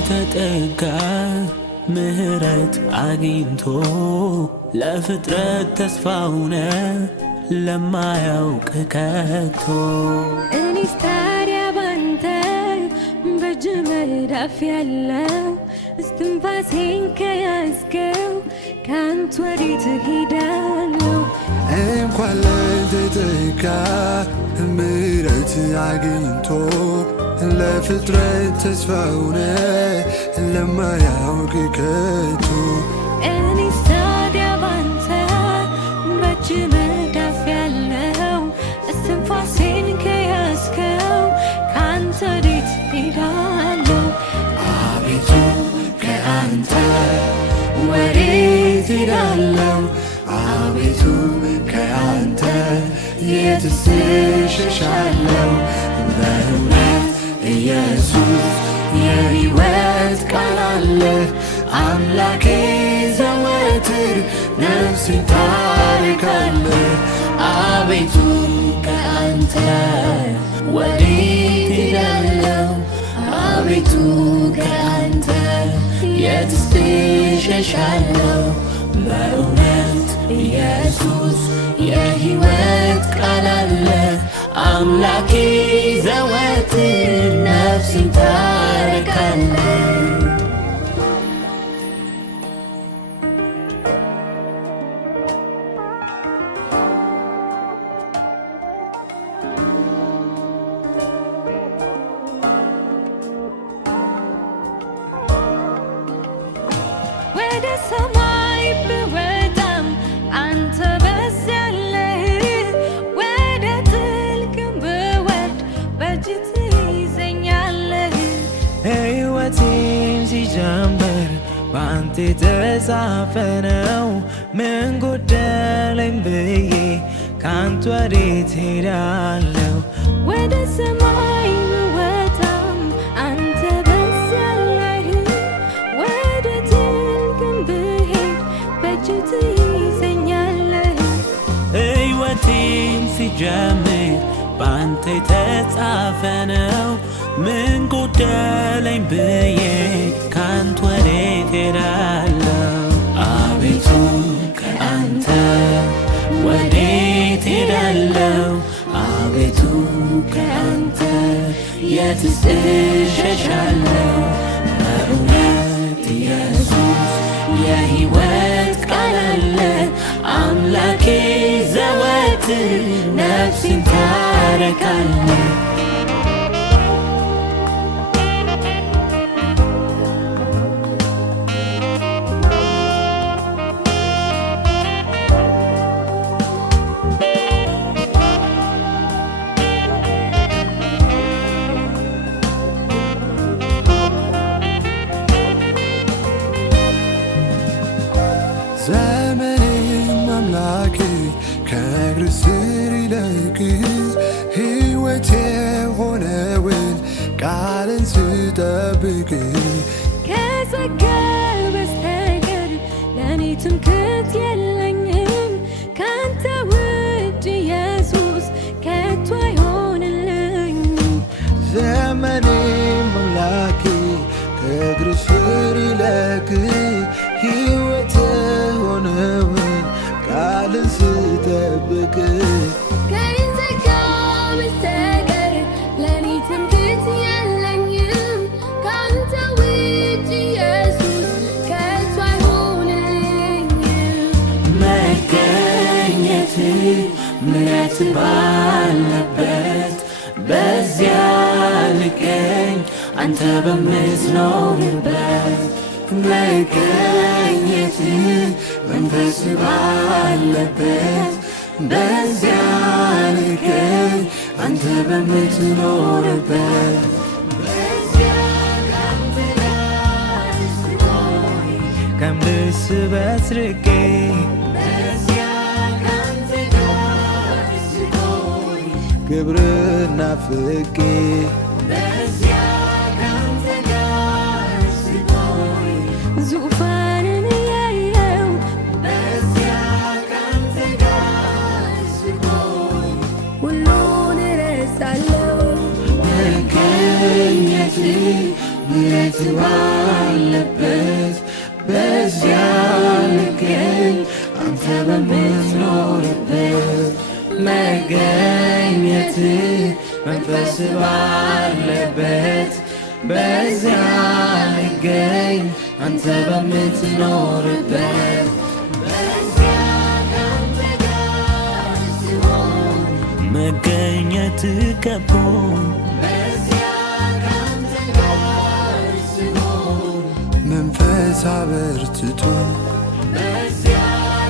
የተጠጋ ምህረት አግኝቶ ለፍጥረት ተስፋውነ ለማያውቅ ከቶ እኔስ ታዲያ ባንተ በእጅ መዳፍ ያለው እስትንፋሴን ከያዝከው ካንተ ወዴት እሄዳለሁ? እንኳን ለተጠጋ ምህረት አግኝቶ ለፍጥረት ተስፋውነ ለማያውቅ ከቶ እኔስ ታዲያ ባንተ በእጅ መዳፍ ያለው እስትንፋሴን ከያዝከው ካንተ ወዴት እሄዳለሁ? አቤቱ ከአንተ ወዴት እሄዳለሁ? አቤቱ ከአንተ የትስ እሸሻለሁ? በእውነት ኢየሱስ የሕይወት ቃል አለ። አምላኬ ዘወትር ነፍሴን ታርካለህ። አቤቱ ከአንተ ወዴት እሄዳለሁ? አቤቱ ከአንተ የትስ እሸሻለሁ? በእውነት ኢየሱስ የሕይወት ቃል አለ። አምላኬ ዘወትር ነፍሴን ታርካለህ። ወደ ሰማይ ብወጣም አንተ በዚያ አለህ፣ ወደ ጥልቅም ብወርድ በእጅህ ትይዘኛለህ። ሕይወቴም ሲጀምር በአንተ የተጻፈ ነው። ምን ጎደለኝ ብዬ ካንተ ወዴት ሄዳለሁ? ወደ ሰማይ ብወጣም አንተ በዚያ አለህ፣ ወደ ጥልቅም ብሄድ በእጅህ ትይዘኛለህ። ሕይወቴም ሲጀምር በአንተ የተጻፈ ነው። ምን ጎደለኝ ብዬ ካንተ ወዴት ሄዳለሁ? አቤቱ ከአንተ ወዴት ሄዳለሁ? አቤቱ ከአንተ የትስ እሸሻለሁ? በእውነት ኢየሱስ የሕይወት ቃል አለ። አምላኬ ዘወትር ነፍሴን ታርካለህ። ዘመኔም አምላኬ ከእግር ስር ይልቅ ሕይወት የሆነውን ቃልን ስጠብቅ ከጸጋ በስተቀር ለእኔ ትምክህት የለኝም። ካንተ ውጭ ኢየሱስ ከቶ አይሆንልኝም። ዘመኔም አምላኬ ከእግር ስር ይልቅ ሕይወት የሆነውን ቃልን ስጠብቅ ከጸጋ በስተቀር ለእኔ ትምክህት የለኝም። ካንተ ውጭ ኢየሱስ ከቶ አይሆንልኝም። መገኘት ምሕረት ባለበት በዚያ ልገኝ አንተ በምትኖርበት መገኘት መንፈስ ባለበት በዚያ ልገኝ አንተ በምትኖርበት በዚያ ካንተ ጋር ስቆይ ከምድር ስበት ርቄ በዚያ ካንተ ጋር ስቆይ ክብርን ናፍቄ በዚያ ካንተ ጋር ስቆይ ዙፋንን ያየው በዚያ ካንተ ጋር ስቆይ ሁሉን እረሳለሁ። መገኘት ምሕረት ባለበት በዚያ ልገኝ አንተ በምትኖርበት መገኘት መንፈስ ባለበት በዚያ ልገኝ አንተ በምትኖርበት በዚያ ካንተ ጋር ስሆን መገኘት ከቦኝ በዚያ ካንተ ጋር ስሆን መንፈስ አበርትቶ በዚያ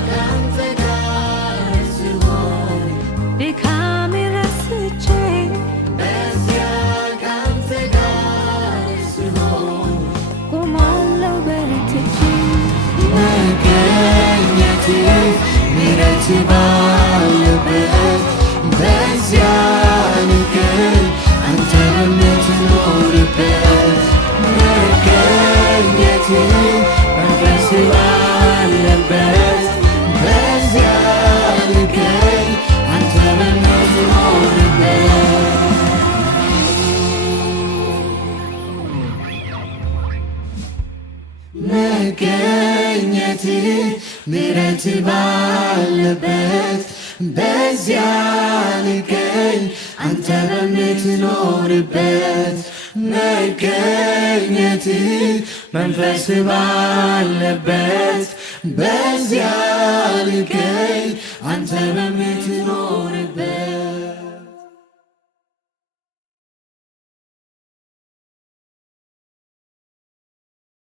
ካንተ ጋር ስሆን ድካሜ ረስቼ በዚያ ካንተ ጋር ስሆን ቆማለሁ በርትቼ መገኘት ምሕረት ባለበት በዚያ ልገኝ አንተ በምትኖርበት መገኘት መንፈስ ባለበት በዚያ ልገኝ አንተ በምትኖርበት መገኘት ምሕረት ባለበት በዚያ ልገኝ አንተ በምትኖርበት መገኘት መንፈስ ባለበት በዚያ ልገኝ አንተ በምትኖር